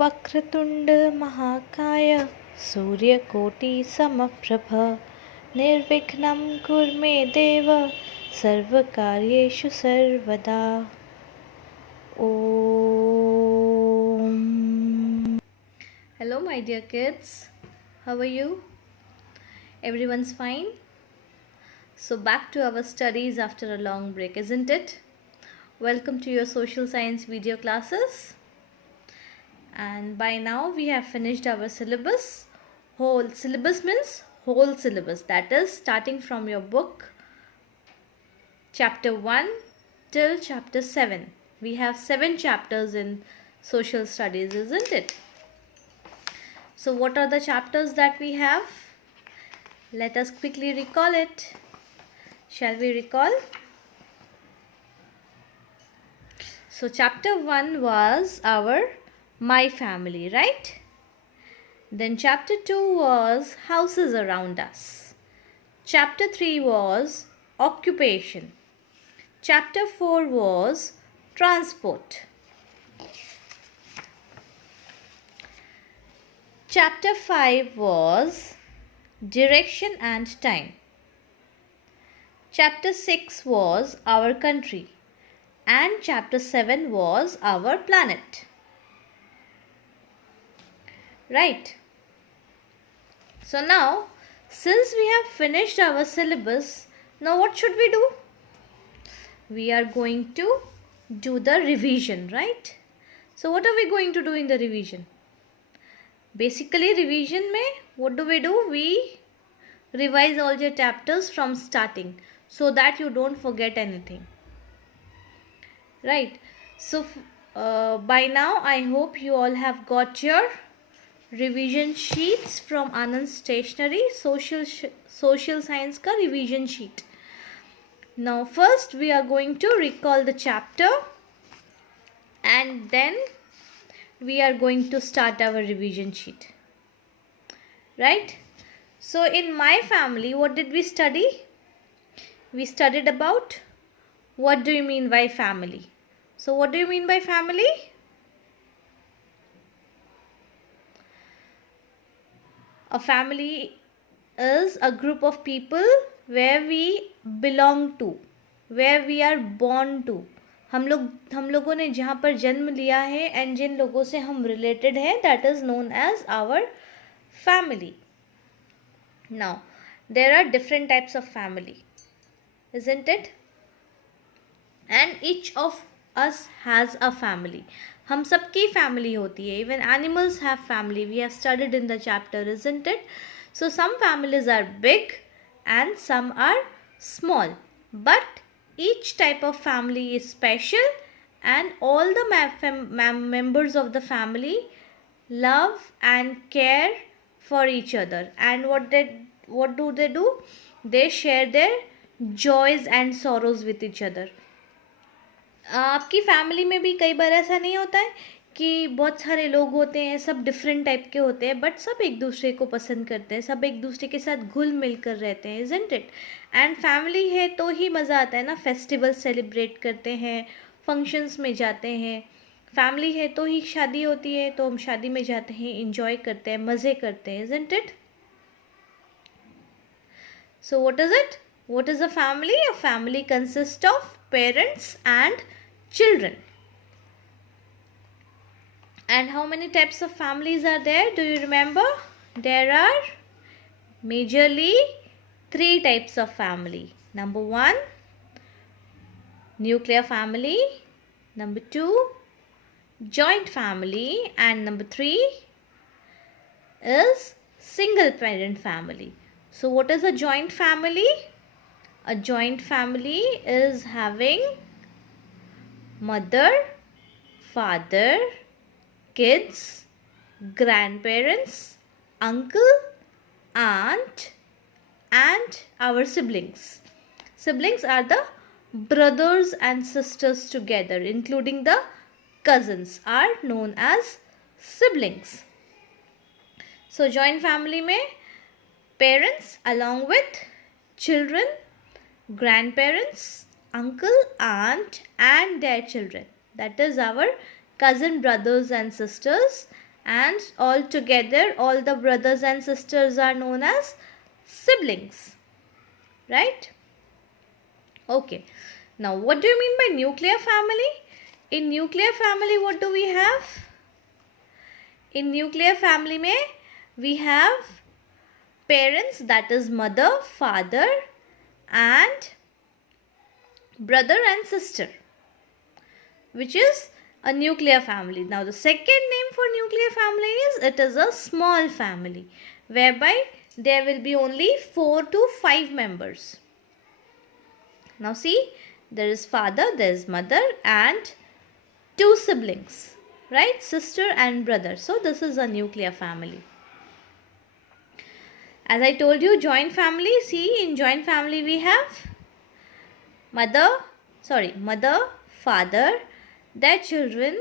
वक्रतुंड महाकाय सूर्यकोटि समप्रभ निर्विघ्नं कुरु मे देव सर्वकार्येषु सर्वदा. Om. Hello my dear kids, how are you? Everyone's fine? So back to our studies after a long break, isn't it? Welcome to your social science video classes. And by now we have finished our syllabus. Whole syllabus means whole syllabus, that is starting from your book chapter 1 till chapter 7. We have 7 chapters in social studies, isn't it? So what are the chapters that we have? Let us quickly recall it. Shall we recall? So chapter 1 was our My Family, right? Then chapter 2 was Houses Around Us. Chapter 3 was Occupation. Chapter 4 was Transport. Chapter 5 was Direction and Time. Chapter 6 was Our Country. And chapter 7 was Our Planet. Right. So now, since we have finished our syllabus, now what should we do? We are going to do the revision, right? So what are we going to do in the revision? Basically, revision mein what do? We revise all your chapters from starting so that you don't forget anything. Right. So by now I hope you all have got your revision sheets from Anand Stationery, social science ka revision sheet. Now first we are going to recall the chapter and then we are going to start our revision sheet. Right? So in My Family, what did we study? We studied about what do you mean by family? So what do you mean by family? A family is a group of people where we belong to, where we are born to. हम लोगों ने जहाँ पर जन्म लिया है and जिन लोगों से हम related हैं, that is known as our family. Now, there are different types of family, isn't it? And each of us has a family. हम सबकी family होती है. Even animals have family. We have studied in the chapter, isn't it? So some families are big and some are small. But each type of family is special and all the members of the family love and care for each other. And what do they do? They share their joys and sorrows with each other. आपकी family में भी कई बार ऐसा नहीं होता है कि बहुत सारे लोग होते हैं, सब डिफरेंट टाइप के होते हैं, बट सब एक दूसरे को पसंद करते हैं, सब एक दूसरे के साथ घुल मिल कर रहते हैं, isn't it? एंड फैमिली है तो ही मज़ा आता है ना. फेस्टिवल सेलिब्रेट करते हैं, फंक्शंस में जाते हैं. फैमिली है तो ही शादी होती है, तो हम शादी में जाते हैं, इंजॉय करते हैं, मज़े करते हैं, isn't it? So what is it? What is a family? A family consists of parents and children. And how many types of families are there? Do you remember? There are majorly 3 types of family. Number 1, nuclear family. Number 2, joint family. And number 3 is single parent family. So what is a joint family? A joint family is having mother, father, kids, grandparents, uncle, aunt, and our siblings. Siblings are the brothers and sisters together, including the cousins, are known as siblings. So joint family में parents along with children, grandparents, uncle, aunt and their children. That is our cousin brothers and sisters and all together all the brothers and sisters are known as siblings, right? Okay, now what do you mean by nuclear family? In nuclear family what do we have? In nuclear family में we have parents, that is mother, father and brother and sister, which is a nuclear family. Now the second name for nuclear family is, it is a small family, whereby there will be only 4 to 5 members. Now see, there is father, there is mother and 2 siblings, right? Sister and brother. So this is a nuclear family. As I told you, joint family, see, in joint family we have mother, father, their children,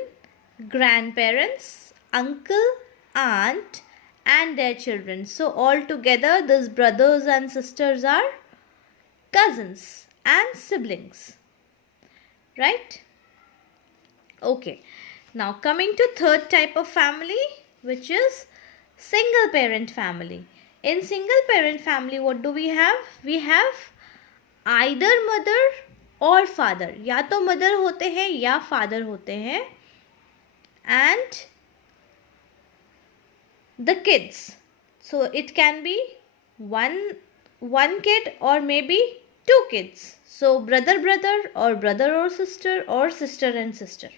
grandparents, uncle, aunt and their children. So all together these brothers and sisters are cousins and siblings, right? Okay, now coming to third type of family, which is single parent family. In single parent family what do we have? We have either mother और father, या तो mother होते हैं या father होते हैं, and the kids. So it can be one kid or maybe 2 kids. So brother or sister and sister.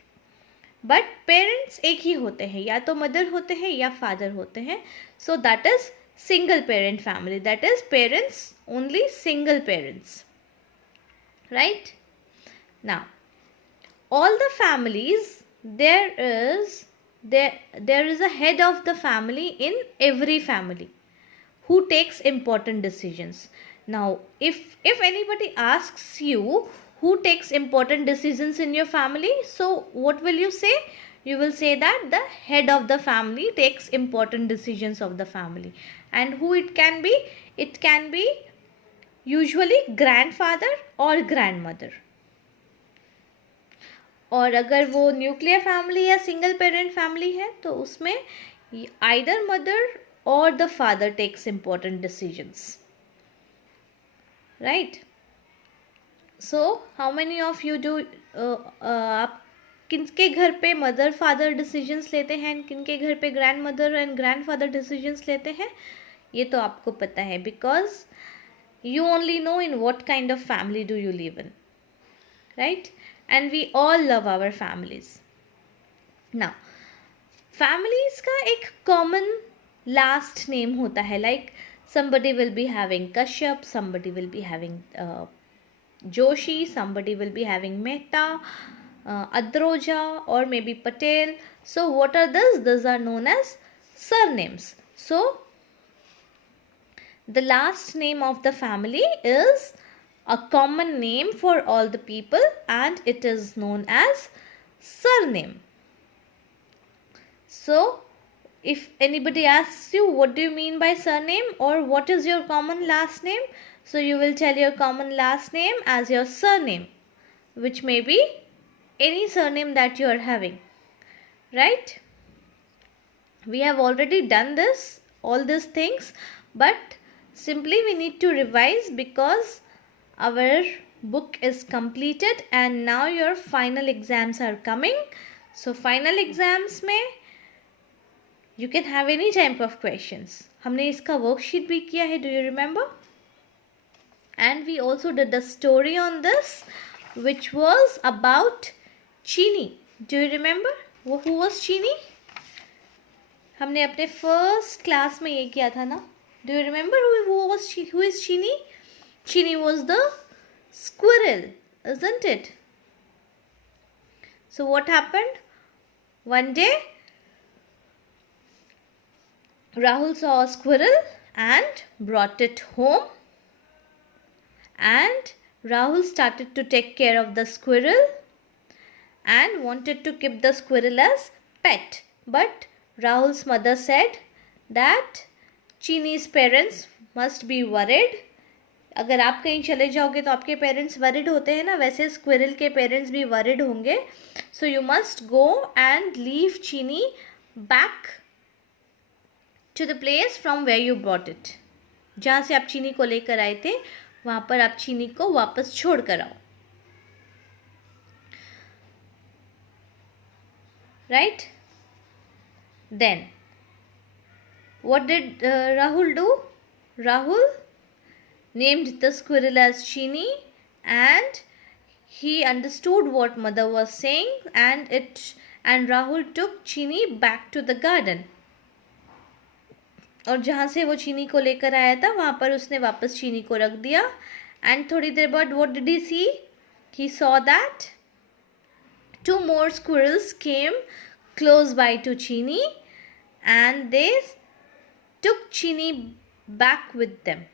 But parents एक ही होते हैं, या तो mother होते हैं या father होते हैं. So that is single parent family, that is parents, only single parents, right? Now all the families, there is a head of the family in every family who takes important decisions. Now if anybody asks you who takes important decisions in your family, so what will you say? You will say that the head of the family takes important decisions of the family. And who it can be? It can be usually grandfather or grandmother. और अगर वो nuclear family या single parent family है तो उसमें either mother or the father takes important decisions, right? So how many of you do आप किनके घर पे मदर फादर डिसीजंस लेते हैं, किनके घर पे grand mother and grand father decisions लेते हैं, ये तो आपको पता है, because you only know in what kind of family do you live in, right? And we all love our families. Now families का एक common last name होता है, like somebody will be having Kashyap, somebody will be having Joshi, somebody will be having Mehta, Adroja or maybe Patel. So what are these? These are known as surnames. So the last name of the family is a common name for all the people and it is known as surname. So if anybody asks you what do you mean by surname or what is your common last name, so you will tell your common last name as your surname, which may be any surname that you are having, right? We have already done all these things, but simply we need to revise because our book is completed and now your final exams are coming. So final exams में you can have any type of questions. हमने इसका worksheet भी किया है, do you remember? And we also did a story on this which was about Chini. Do you remember? Who was Chini? हमने अपने first class में ये किया था ना? Do you remember who is Chini? Chini was the squirrel, isn't it? So what happened? One day Rahul saw a squirrel and brought it home, and Rahul started to take care of the squirrel and wanted to keep the squirrel as pet. But Rahul's mother said that Chini's parents must be worried. अगर आप कहीं चले जाओगे तो आपके parents worried होते हैं ना, वैसे स्क्विरल के पेरेंट्स भी वरिड होंगे. So you must go and leave चीनी back to the place from where you brought it. जहाँ से आप चीनी को लेकर आए थे वहाँ पर आप चीनी को वापस छोड़ कर आओ. Right? Then what did Rahul do? Rahul named the squirrel as Chini, and he understood what mother was saying, and Rahul took Chini back to the garden. और जहाँ से वो चीनी को लेकर आया था वहाँ पर उसने वापस चीनी को रख दिया. एंड थोड़ी देर बाद what did he see? He saw that 2 more squirrels came close by to Chini, and they took Chini back with them.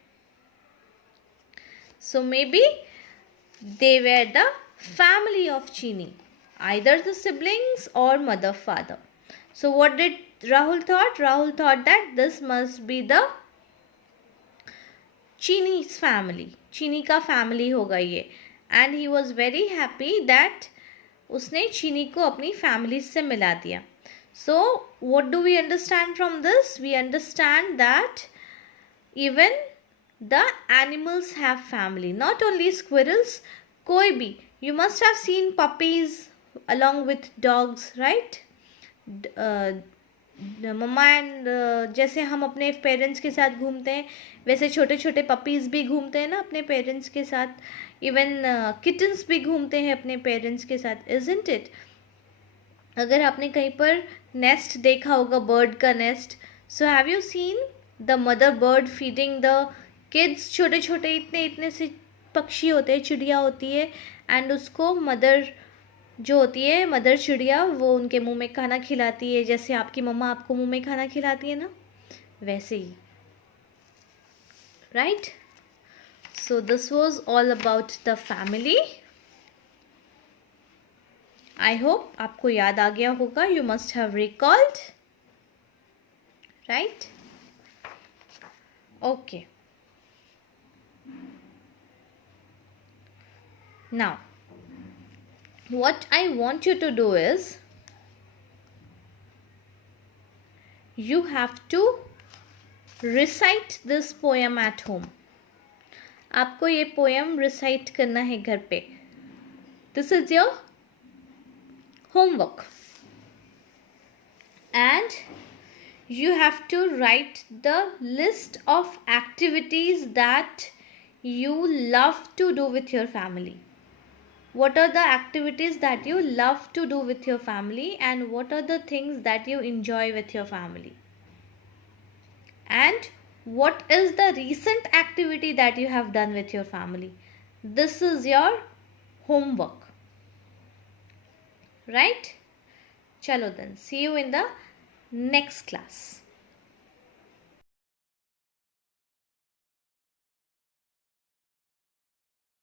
So maybe they were the family of Chini, either the siblings or mother father. So what did Rahul thought? Rahul thought that this must be the Chini's family. Chini का family होगा ये. And he was very happy that उसने चीनी को अपनी family से मिला दिया. So what do we understand from this? We understand that even the animals have family. Not only squirrels, कोई भी. You must have seen puppies along with dogs, right? मम्मा एंड जैसे हम अपने पेरेंट्स के साथ घूमते हैं वैसे छोटे छोटे पपीज़ भी घूमते हैं ना अपने पेरेंट्स के साथ. इवन किटन्स भी घूमते हैं अपने पेरेंट्स के साथ. Isn't it? अगर आपने कहीं पर नेस्ट देखा होगा, बर्ड का nest, so have you seen the mother bird feeding the kids? छोटे छोटे इतने इतने से पक्षी होते हैं, चिड़िया होती है, एंड उसको मदर जो होती है, मदर चिड़िया, वो उनके मुंह में खाना खिलाती है, जैसे आपकी मम्मा आपको मुंह में खाना खिलाती है ना, वैसे ही. Right? So this was all about the family. I hope आपको याद आ गया होगा. You must have recalled. Right? Okay. Now what I want you to do is you have to recite this poem at home. आपको ये poem recite करना है घर पे. This is your homework, and you have to write the list of activities that you love to do with your family. What are the activities that you love to do with your family, and what are the things that you enjoy with your family? And what is the recent activity that you have done with your family? This is your homework. Right? Chalo then. See you in the next class.